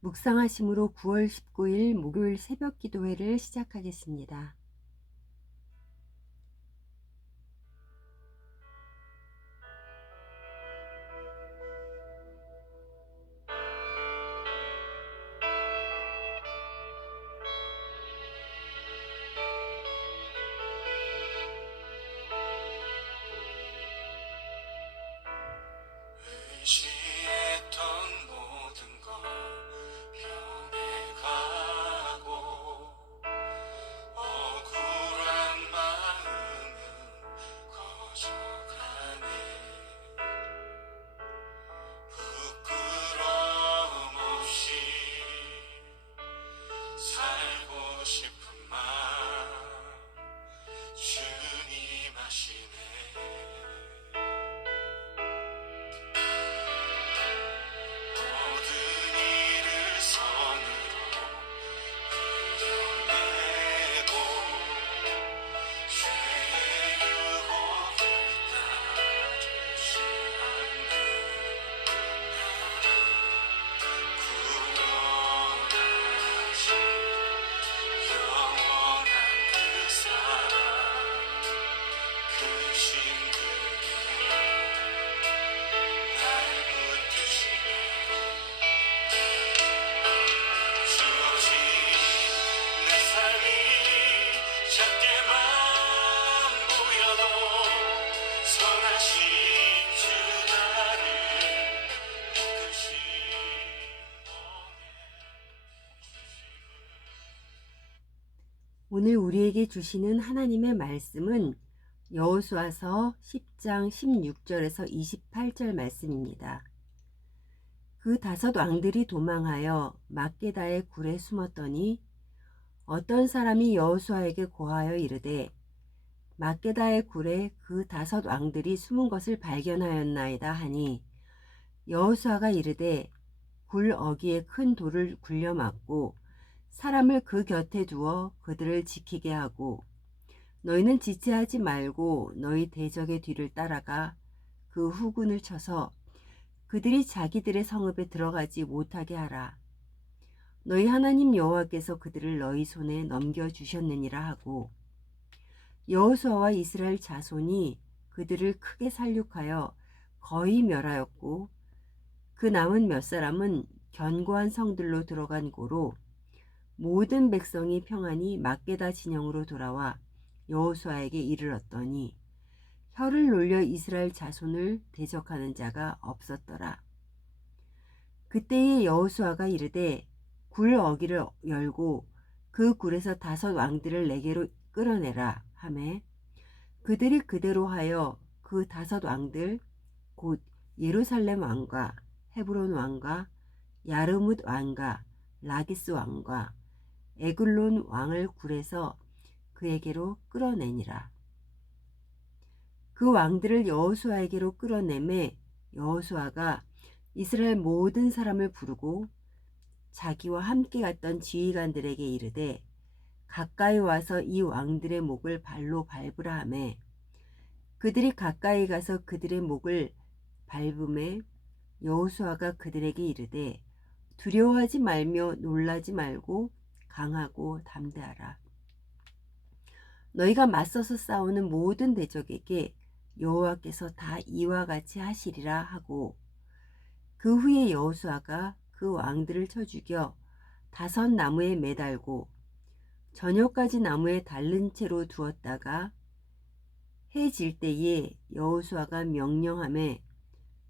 묵상하심으로 9월 19일 목요일 새벽 기도회를 시작하겠습니다. 의지했던 모든 것 변해가고 억울한 마음은 커져가네. 부끄러움 없이 살고 싶은 마음 주님 아시네. 모든 일을 선으로 이겨내고 죄의 유혹을 따르지 않는 나를 구원하신 영원한 그 사랑 그 신들이 날 붙드시네. 주어진 내 삶이 작게만 보여도 선하신 주 나를 이끄신 오늘 우리에게 주시는 하나님의 말씀은 여호수아서 10장 16절에서 28절 말씀입니다. 그 5 왕들이 도망하여 막게다의 굴에 숨었더니 어떤 사람이 여호수아에게 고하여 이르되 막게다의 굴에 그 5 왕들이 숨은 것을 발견하였나이다 하니 여호수아가 이르되 굴 어귀에 큰 돌을 굴려 막고 사람을 그 곁에 두어 그들을 지키게 하고 너희는 지체하지 말고 너희 대적의 뒤를 따라가 그 후군을 쳐서 그들이 자기들의 성읍에 들어가지 못하게 하라. 너희 하나님 여호와께서 그들을 너희 손에 넘겨주셨느니라 하고 여호수아와 이스라엘 자손이 그들을 크게 살육하여 거의 멸하였고 그 남은 몇 사람은 견고한 성들로 들어간 고로 모든 백성이 평안히 막게다 진영으로 돌아와 여호수아에게 이르렀더니 혀를 놀려 이스라엘 자손을 대적하는 자가 없었더라. 그때에 여호수아가 이르되 굴 어귀를 열고 그 굴에서 5 왕들을 내게로 끌어내라 하매 그들이 그대로 하여 그 5 왕들 곧 예루살렘 왕과 헤브론 왕과 야르뭇 왕과 라기스 왕과 에글론 왕을 굴에서 그에게로 끌어내니라. 그 왕들을 여호수아에게로 끌어내매 여호수아가 이스라엘 모든 사람을 부르고 자기와 함께 갔던 지휘관들에게 이르되 가까이 와서 이 왕들의 목을 발로 밟으라 하매 그들이 가까이 가서 그들의 목을 밟음에 여호수아가 그들에게 이르되 두려워하지 말며 놀라지 말고 강하고 담대하라. 너희가 맞서서 싸우는 모든 대적에게 여호와께서 다 이와 같이 하시리라 하고 그 후에 여호수아가 그 왕들을 쳐 죽여 5 나무에 매달고 저녁까지 나무에 달른 채로 두었다가 해 질 때에 여호수아가 명령하매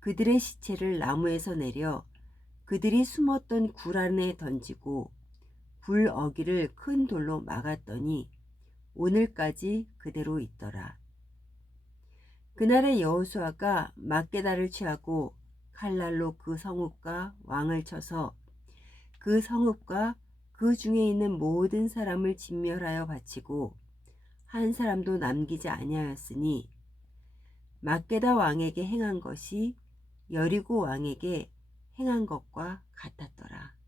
그들의 시체를 나무에서 내려 그들이 숨었던 굴 안에 던지고 굴 어귀를 큰 돌로 막았더니 오늘까지 그대로 있더라. 그날에 여호수아가 막게다를 취하고 칼날로 그 성읍과 왕을 쳐서 그 성읍과 그 중에 있는 모든 사람을 진멸하여 바치고 한 사람도 남기지 아니하였으니 막게다 왕에게 행한 것이 여리고 왕에게 행한 것과 같았더라.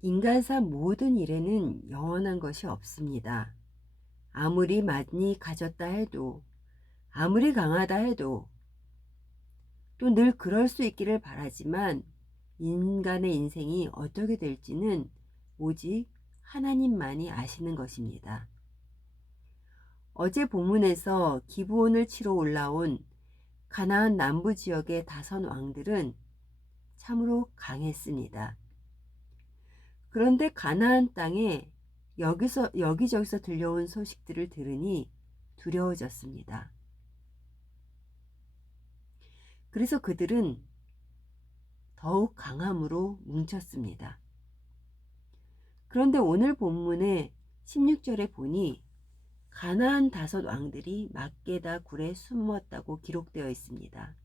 인간사 모든 일에는 영원한 것이 없습니다. 아무리 많이 가졌다 해도, 아무리 강하다 해도, 또 늘 그럴 수 있기를 바라지만 인간의 인생이 어떻게 될지는 오직 하나님만이 아시는 것입니다. 어제 본문에서 기브온을 치러 올라온 가나안 남부 지역의 다섯 왕들은 참으로 강했습니다. 그런데 가나안 땅에 여기저기서 들려온 소식들을 들으니 두려워졌습니다. 그래서 그들은 더욱 강함으로 뭉쳤습니다. 그런데 오늘 본문의 16절에 보니 가나안 다섯 왕들이 막게다 굴에 숨었다고 기록되어 있습니다.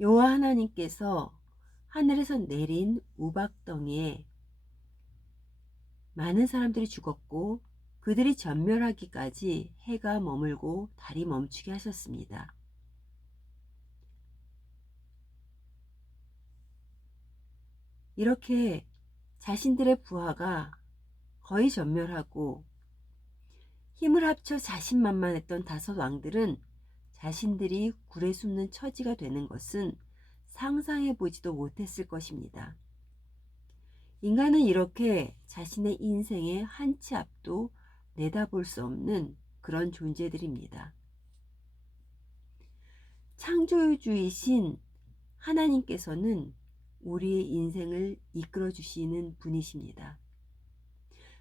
여호와 하나님께서 하늘에서 내린 우박덩이에 많은 사람들이 죽었고 그들이 전멸하기까지 해가 머물고 달이 멈추게 하셨습니다. 이렇게 자신들의 부하가 거의 전멸하고 힘을 합쳐 자신만만했던 다섯 왕들은 자신들이 굴에 숨는 처지가 되는 것은 상상해보지도 못했을 것입니다. 인간은 이렇게 자신의 인생의 한 치 앞도 내다볼 수 없는 그런 존재들입니다. 창조주이신 하나님께서는 우리의 인생을 이끌어 주시는 분이십니다.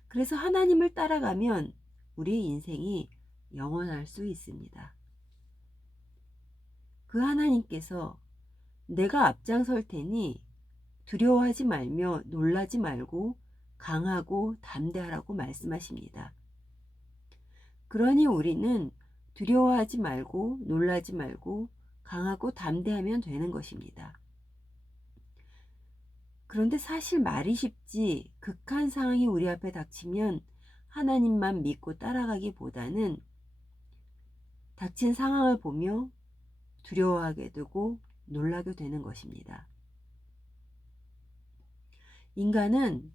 그래서 하나님을 따라가면 우리의 인생이 영원할 수 있습니다. 그 하나님께서 내가 앞장설 테니 두려워하지 말며 놀라지 말고 강하고 담대하라고 말씀하십니다. 그러니 우리는 두려워하지 말고 놀라지 말고 강하고 담대하면 되는 것입니다. 그런데 사실 말이 쉽지 극한 상황이 우리 앞에 닥치면 하나님만 믿고 따라가기보다는 닥친 상황을 보며 두려워하게 되고 놀라게 되는 것입니다. 인간은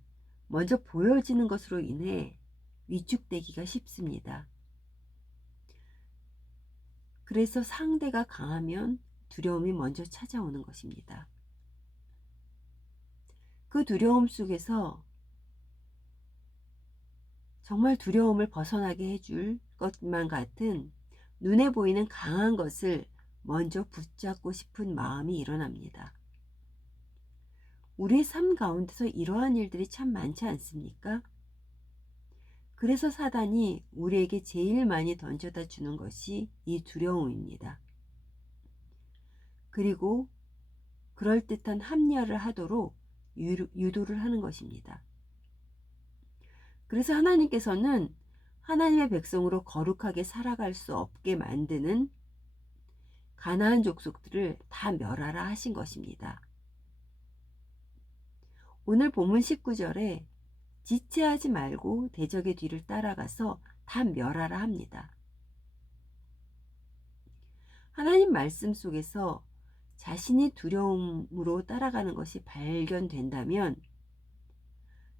먼저 보여지는 것으로 인해 위축되기가 쉽습니다. 그래서 상대가 강하면 두려움이 먼저 찾아오는 것입니다. 그 두려움 속에서 정말 두려움을 벗어나게 해줄 것만 같은 눈에 보이는 강한 것을 먼저 붙잡고 싶은 마음이 일어납니다. 우리의 삶 가운데서 이러한 일들이 참 많지 않습니까? 그래서 사단이 우리에게 제일 많이 던져다 주는 것이 이 두려움입니다. 그리고 그럴듯한 합리화를 하도록 유도를 하는 것입니다. 그래서 하나님께서는 하나님의 백성으로 거룩하게 살아갈 수 없게 만드는 가나안 족속들을 다 멸하라 하신 것입니다. 오늘 본문 19절에 지체하지 말고 대적의 뒤를 따라가서 다 멸하라 합니다. 하나님 말씀 속에서 자신이 두려움으로 따라가는 것이 발견된다면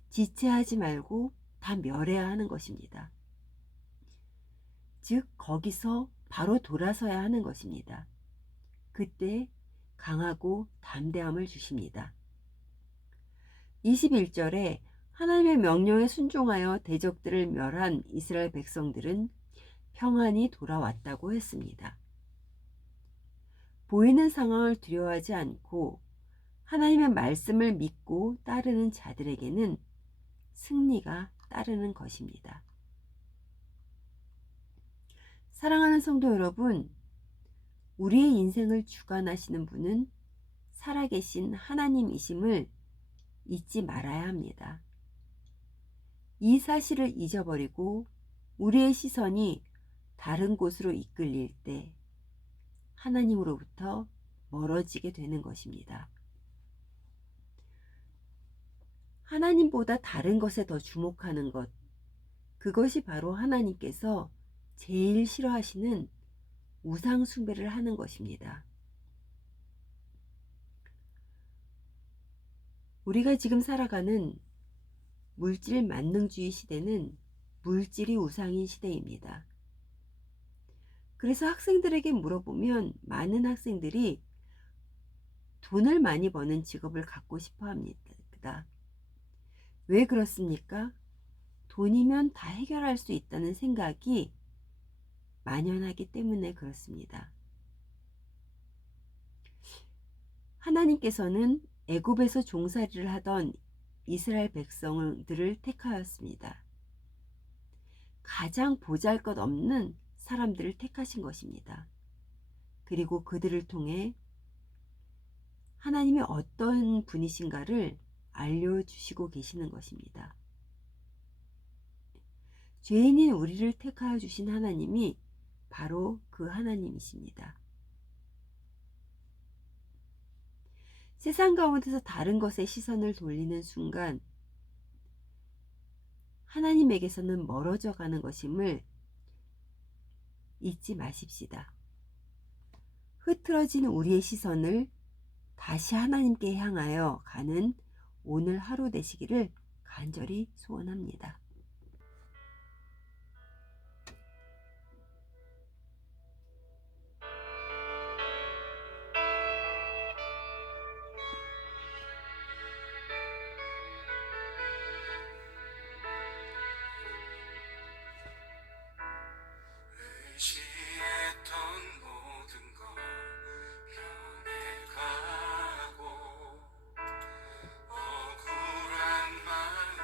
지체하지 말고 다 멸해야 하는 것입니다. 즉 거기서 바로 돌아서야 하는 것입니다. 그때 강하고 담대함을 주십니다. 21절에 하나님의 명령에 순종하여 대적들을 멸한 이스라엘 백성들은 평안히 돌아왔다고 했습니다. 보이는 상황을 두려워하지 않고 하나님의 말씀을 믿고 따르는 자들에게는 승리가 따르는 것입니다. 사랑하는 성도 여러분, 우리의 인생을 주관하시는 분은 살아계신 하나님이심을 잊지 말아야 합니다. 이 사실을 잊어버리고 우리의 시선이 다른 곳으로 이끌릴 때 하나님으로부터 멀어지게 되는 것입니다. 하나님보다 다른 것에 더 주목하는 것, 그것이 바로 하나님께서 제일 싫어하시는 우상 숭배를 하는 것입니다. 우리가 지금 살아가는 물질 만능주의 시대는 물질이 우상인 시대입니다. 그래서 학생들에게 물어보면 많은 학생들이 돈을 많이 버는 직업을 갖고 싶어 합니다. 왜 그렇습니까? 돈이면 다 해결할 수 있다는 생각이 만연하기 때문에 그렇습니다. 하나님께서는 애굽에서 종살이를 하던 이스라엘 백성들을 택하였습니다. 가장 보잘것없는 사람들을 택하신 것입니다. 그리고 그들을 통해 하나님이 어떤 분이신가를 알려주시고 계시는 것입니다. 죄인인 우리를 택하여 주신 하나님이 바로 그 하나님이십니다. 세상 가운데서 다른 것에 시선을 돌리는 순간 하나님에게서는 멀어져 가는 것임을 잊지 마십시다. 흐트러진 우리의 시선을 다시 하나님께 향하여 가는 오늘 하루 되시기를 간절히 소원합니다. 의지했던 모든 것 변해가고 억울한 마음은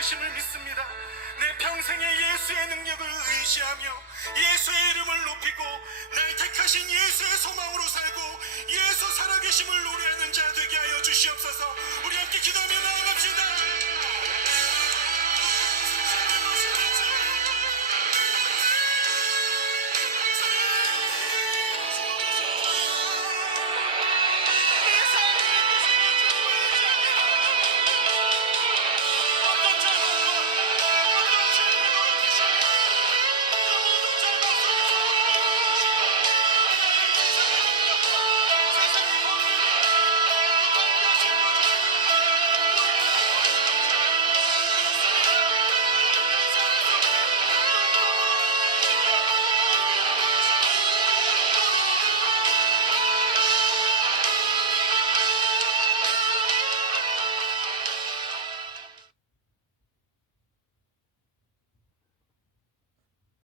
이끄심을 믿습니다. 내 평생에 예수의 능력을 의지하며 예수의 이름을 높이고 날 택하신 예수의 소망으로 살고